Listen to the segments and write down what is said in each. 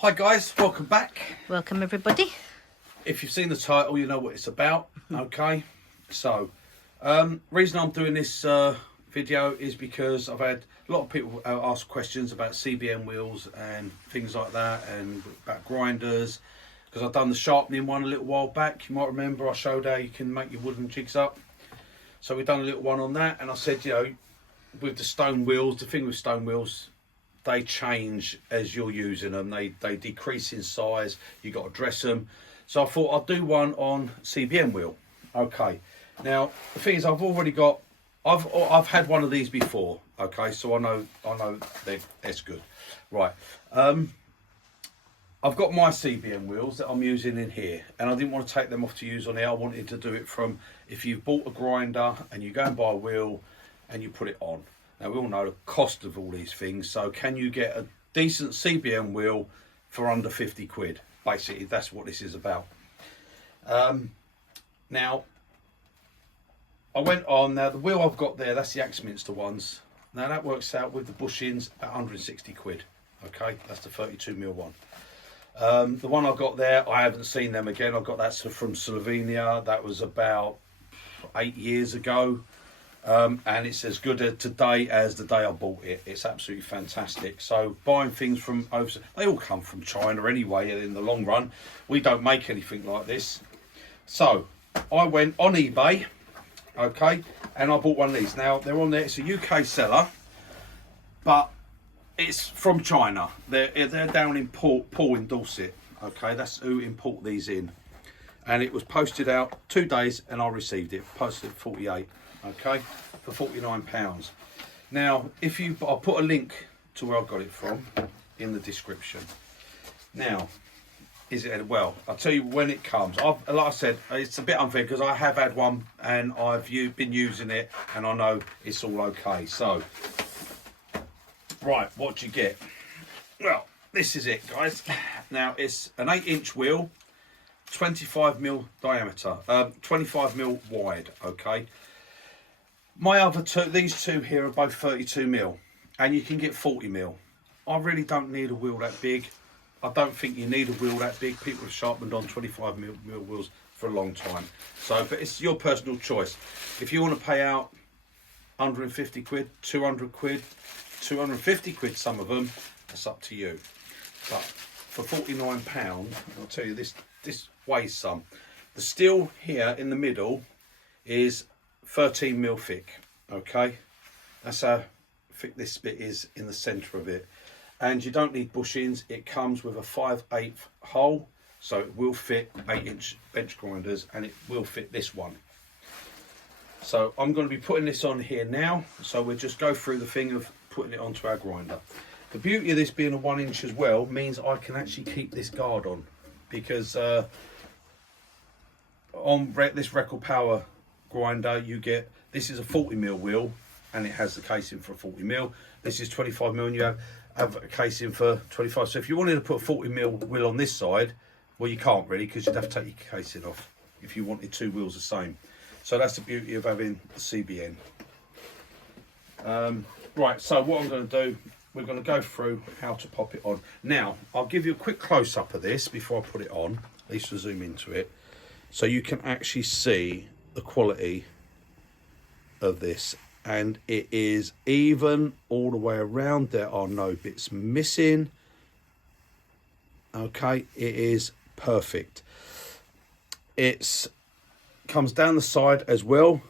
Hi guys, welcome back. Welcome everybody. If you've seen the title, you know what it's about. Okay, so reason I'm doing this video is because I've had a lot of people ask questions about CBN wheels and things like that, and about grinders, because I've done the sharpening one a little while back. You might remember I showed how you can make your wooden jigs up. So we've done a little one on that, and I said, you know, with the stone wheels, the thing with stone wheels, they change as you're using them. They decrease in size. You got to dress them. So I thought I'd do one on CBN wheel. Okay. Now the thing is, I've already got. I've had one of these before. Okay, so I know that's good. Right. I've got my CBN wheels that I'm using in here, and I didn't want to take them off to use on here. I wanted to do it from, if you've bought a grinder and you go and buy a wheel and you put it on. Now, we all know the cost of all these things, so can you get a decent CBN wheel for under 50 quid? Basically, that's what this is about. Now, I went on, now the wheel I've got there, that's the Axminster ones. Now, that works out with the bushings at 160 quid. Okay, that's the 32mm one. The one I've got there, I haven't seen them again. I've got that from Slovenia. That was about 8 years ago. And it's as good today as the day I bought it. It's absolutely fantastic. So buying things from overseas, they all come from China anyway in the long run. We don't make anything like this. So I went on eBay, okay, and I bought one of these. Now they're on there, it's a UK seller, but it's from China. They're down in Paul in Dorset, okay, that's who import these in. And it was posted out 2 days and I received it, posted at 48. Okay, for £49. Now, I'll put a link to where I got it from in the description. Now, well, I'll tell you when it comes. Like I said, it's a bit unfair because I have had one and I've been using it and I know it's all okay. So, right, what do you get? Well, this is it, guys. Now, it's an 8-inch wheel, 25mm diameter, 25mm wide, okay. My other two, these two here are both 32mm, and you can get 40mm. I really don't need a wheel that big. I don't think you need a wheel that big. People have sharpened on 25mm wheels for a long time. So, but it's your personal choice. If you want to pay out 150 quid, 200 quid, 250 quid, some of them, that's up to you. But for £49, I'll tell you, this weighs some. The steel here in the middle is 13mm thick, okay, that's how thick this bit is in the centre of it. And you don't need bushings. It comes with a 5/8 hole, so it will fit 8-inch bench grinders, and it will fit this one. So I'm going to be putting this on here now, so we'll just go through the thing of putting it onto our grinder. The beauty of this being a 1-inch as well means I can actually keep this guard on, because on this Record Power grinder you get, this is a 40mm wheel and it has the casing for a 40mm. This is 25mm and you have a casing for 25. So if you wanted to put a 40mm wheel on this side, well, you can't really, because you'd have to take your casing off if you wanted two wheels the same. So that's the beauty of having the CBN. Right, so what I'm going to do, we're going to go through how to pop it on. Now I'll give you a quick close-up of this before I put it on, at least to zoom into it, so you can actually see the quality of this, and it is even all the way around. There are no bits missing. Okay, it is perfect. It's comes down the side as well.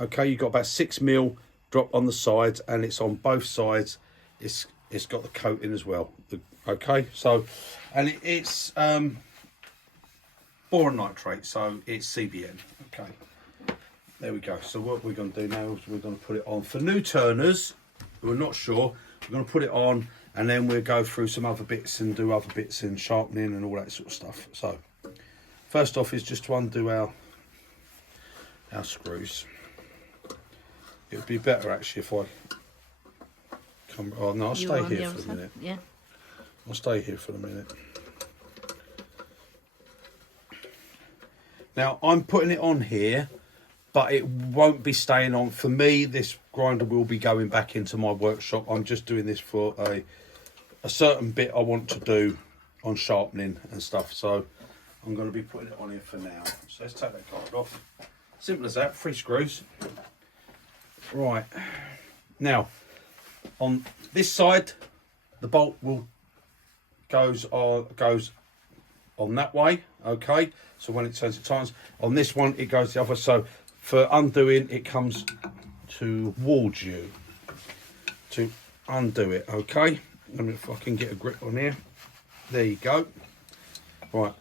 Okay, you've got about 6mm drop on the sides, and it's on both sides. It's got the coating as well. Okay, so, and it's boron nitrate, so it's CBN. Okay, there we go. So what we're going to do now is we're going to put it on. For new turners who are not sure, we're going to put it on, and then we'll go through some other bits and do other bits and sharpening and all that sort of stuff. So first off is just to undo our screws. It would be better actually if I come. Oh no, I'll stay here for a minute. Yeah, I'll stay here for a minute. Now I'm putting it on here, but it won't be staying on. For me, this grinder will be going back into my workshop. I'm just doing this for a certain bit I want to do on sharpening and stuff. So I'm going to be putting it on here for now. So let's take that guard off. Simple as that, 3 screws. Right, now on this side the bolt goes on that way, okay, so when it turns, it tightens. On this one it goes the other, so for undoing it comes towards you to undo it, okay. Let me, if I can get a grip on here, there you go. Right,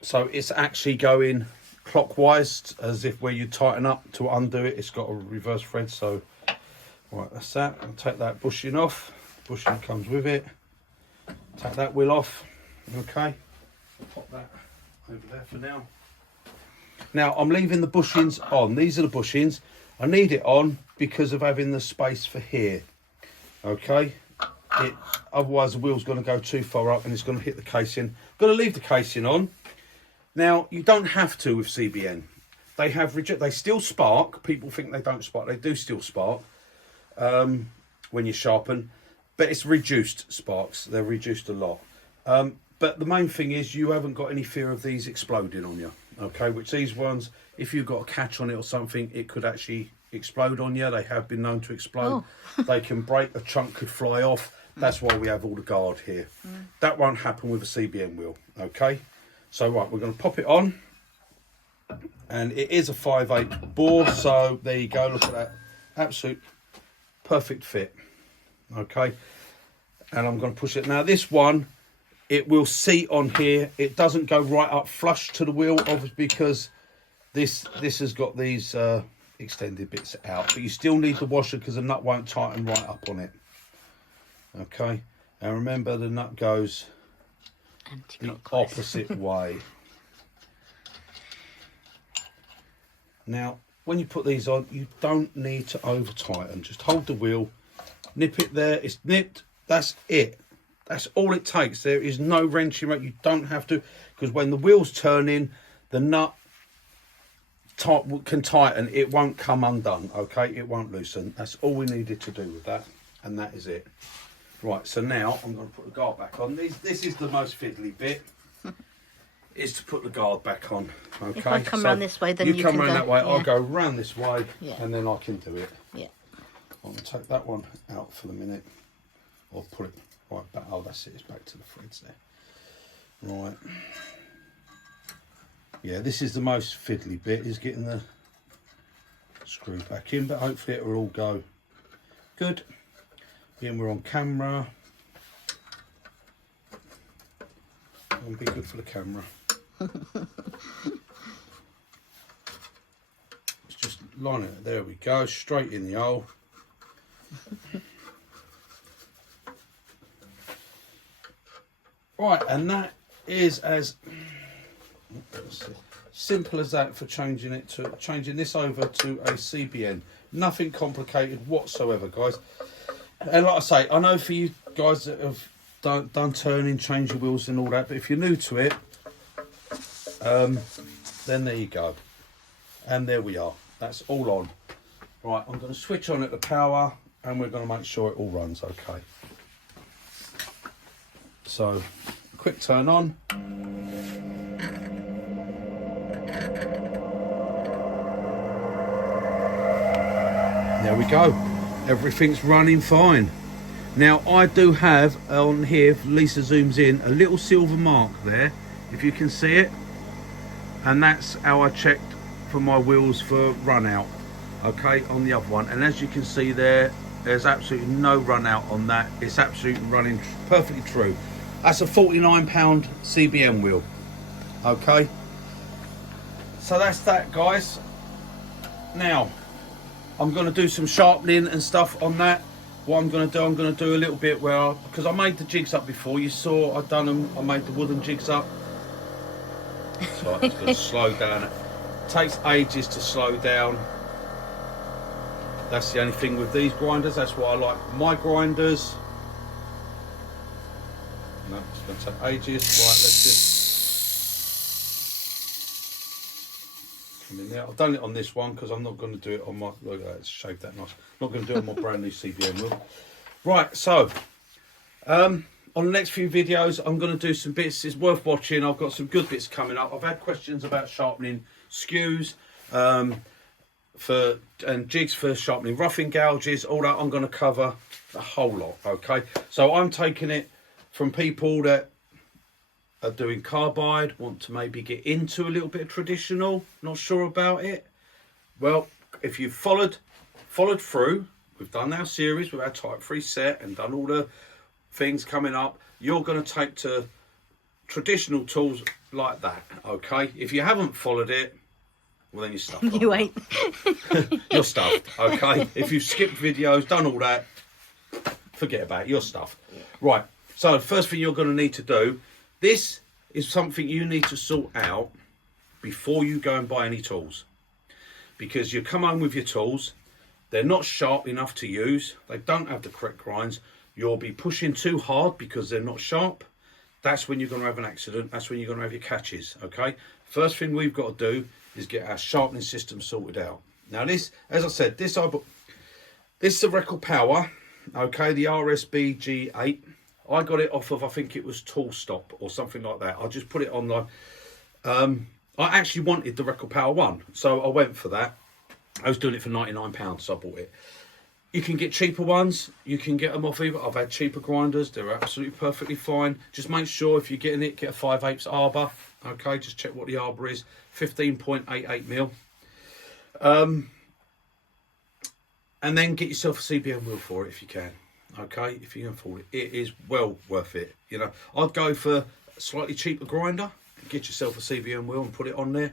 so it's actually going clockwise, as if where you tighten up to undo it, it's got a reverse thread. So right, that's that. I'll take that bushing off. Bushing comes with it. Take that wheel off. Okay, pop that over there for now. Now I'm leaving the bushings on. These are the bushings. I need it on because of having the space for here. Okay, otherwise the wheel's going to go too far up and it's going to hit the casing. Going to leave the casing on. Now, you don't have to with CBN. They have they still spark. People think they don't spark. They do still spark when you sharpen, but it's reduced sparks. They're reduced a lot. But the main thing is you haven't got any fear of these exploding on you. Okay, which these ones, if you've got a catch on it or something, it could actually explode on you. They have been known to explode. Oh. They can break. A chunk could fly off. That's why we have all the guard here. That won't happen with a CBN wheel. Okay. So right, we're going to pop it on, and it is a 5/8 bore, so there you go, look at that, absolute perfect fit. Okay, and I'm going to push it. Now this one, it will seat on here, it doesn't go right up flush to the wheel, obviously, because this has got these extended bits out, but you still need the washer because the nut won't tighten right up on it. Okay, and remember the nut goes the opposite way. Now, when you put these on, you don't need to over tighten. Just hold the wheel, nip it there. It's nipped. That's it. That's all it takes. There is no wrenching. You don't have to, because when the wheel's turning, the nut can tighten. It won't come undone. Okay, it won't loosen. That's all we needed to do with that, and that is it. Right, so now I'm going to put the guard back on. This is the most fiddly bit, is to put the guard back on. Okay. If I come round this way, then you come can round go, that way. yeah. I'll go round this way, yeah. And then I can do it. Yeah. I'm going to take that one out for the minute, or put it right back. Oh, that's it. It's back to the threads there. Right. Yeah, this is the most fiddly bit, is getting the screw back in, but hopefully it will all go good. Again, we're on camera. It'll be good for the camera. Let's just line it. There we go. Straight in the hole. Right, and that is as simple as that for changing this over to a CBN. Nothing complicated whatsoever, guys. And like I say, I know for you guys that have done turning, change your wheels and all that, but if you're new to it, then there you go. And there we are. That's all on. Right, I'm going to switch on at the power, and we're going to make sure it all runs okay. So, quick turn on. There we go. Everything's running fine. Now I do have on here, if Lisa zooms in, a little silver mark there, if you can see it, and that's how I checked for my wheels for run out, okay, on the other one. And as you can see there, there's absolutely no run out on that. It's absolutely running perfectly true. That's a £49 CBN wheel. Okay, so that's that, guys. Now I'm going to do some sharpening and stuff on that. What I'm going to do a little bit where, because I made the jigs up before, you saw I've done them, I made the wooden jigs up. So I'm just going to slow down. It takes ages to slow down. That's the only thing with these grinders. That's why I like my grinders. No, it's going to take ages. Right, let's just come in there. I've done it on this one because I'm not going to do it on my, look at that, it's shaped that nice. I'm not going to do it on my brand new CBN wheel. Right, so on the next few videos, I'm going to do some bits. It's worth watching. I've got some good bits coming up. I've had questions about sharpening skews and jigs for sharpening roughing gouges. All that I'm going to cover the whole lot. Okay, so I'm taking it from people that are doing carbide, want to maybe get into a little bit of traditional, not sure about it. Well, if you've followed through, we've done our series with our type 3 set and done all the things coming up, you're going to take to traditional tools like that. Okay, if you haven't followed it, well then you're stuffed. You ain't. You're stuffed. Okay, if you've skipped videos, done all that, forget about it, you're stuffed. Right, so the first thing you're going to need to do, this is something you need to sort out before you go and buy any tools, because you come home with your tools, they're not sharp enough to use, they don't have the correct grinds, you'll be pushing too hard because they're not sharp. That's when you're going to have an accident. That's when you're going to have your catches. Okay, first thing we've got to do is get our sharpening system sorted out. Now this, as I said, this is a Record Power, okay, the RSB G8. I got it off of, I think it was Tool Stop or something like that. I just put it online. I actually wanted the Record Power 1, so I went for that. I was doing it for £99, so I bought it. You can get cheaper ones. You can get them off either. I've had cheaper grinders. They're absolutely perfectly fine. Just make sure if you're getting it, get a 5/8 arbor. Okay, just check what the arbor is. 15.88 mil. And then get yourself a CBN wheel for it if you can. Okay, if you can afford it, it is well worth it. You know, I'd go for a slightly cheaper grinder. Get yourself a CBN wheel and put it on there,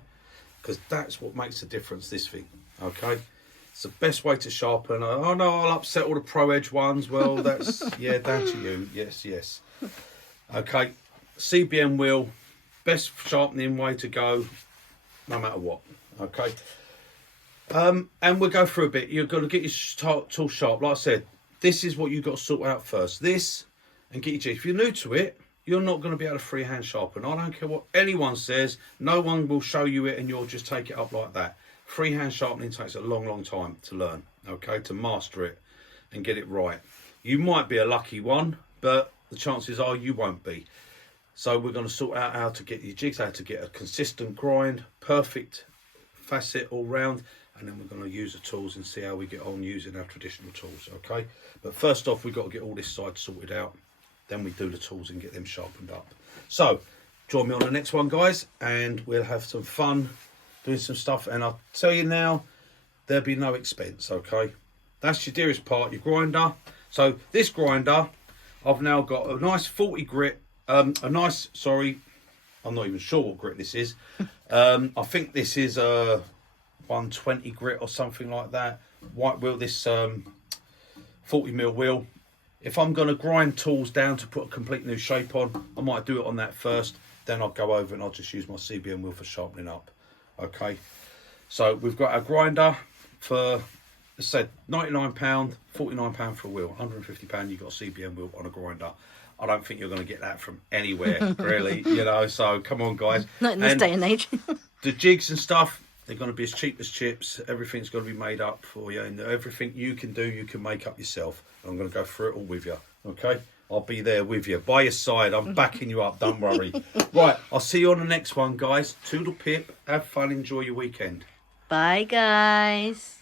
because that's what makes the difference. This thing, okay, it's the best way to sharpen. Oh no, I'll upset all the Pro Edge ones. Well, that's yeah, down to you. Yes. Okay, CBN wheel, best sharpening way to go, no matter what. Okay, and we'll go through a bit. You're going to get your tool sharp. Like I said, this is what you've got to sort out first. This, and get your jigs. If you're new to it, you're not going to be able to freehand sharpen. I don't care what anyone says. No one will show you it and you'll just take it up like that. Freehand sharpening takes a long time to learn, okay, to master it and get it right. You might be a lucky one, but the chances are you won't be. So we're going to sort out how to get your jigs, how to get a consistent grind, perfect facet all round, and then we're going to use the tools and see how we get on using our traditional tools, okay? But first off, we've got to get all this side sorted out. Then we do the tools and get them sharpened up. So join me on the next one, guys, and we'll have some fun doing some stuff. And I'll tell you now, there'll be no expense, okay? That's your dearest part, your grinder. So this grinder, I've now got a nice 40 grit, I'm not even sure what grit this is. I think this is a 120 grit or something like that. White wheel, this 40 mil wheel. If I'm going to grind tools down to put a complete new shape on, I might do it on that first. Then I'll go over and I'll just use my CBN wheel for sharpening up. Okay. So we've got our grinder for, as I said, £99, £49 for a wheel, £150. You've got a CBN wheel on a grinder. I don't think you're going to get that from anywhere, really. You know, so come on, guys. Not in this day and age. The jigs and stuff, they're going to be as cheap as chips. Everything's going to be made up for you, and everything you can do, you can make up yourself. I'm going to go through it all with you, okay? I'll be there with you, by your side. I'm backing you up, don't worry. Right, I'll see you on the next one, guys. Toodle pip, have fun, enjoy your weekend. Bye, guys.